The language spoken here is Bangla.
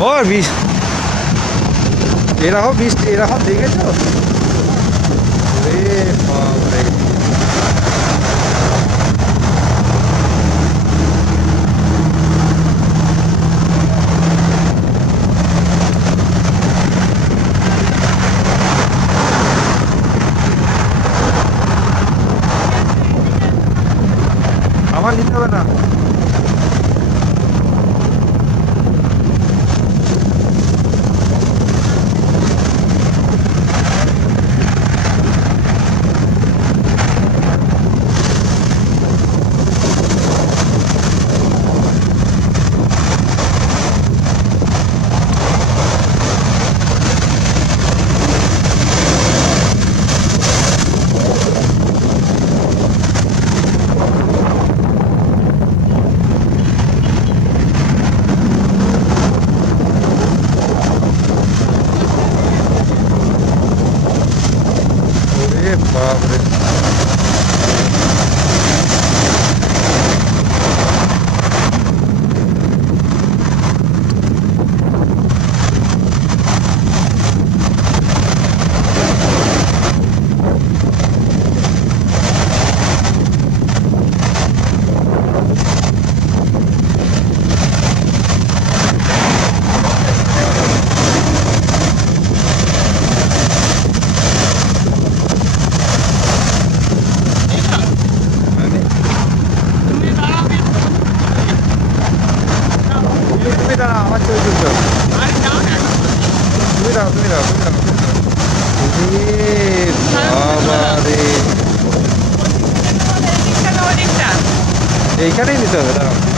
ও এরকম দেখেছো? রে বাপরে! আমার নিতে হবে না। ওরে বাপরে! মানে তুমি দাঁড়াও, আমার ছবি তুলতে হবে। তুমি দাঁড়াও। ওরে বাবা রে! এইখানেই নিতে হবে, দাঁড়াও।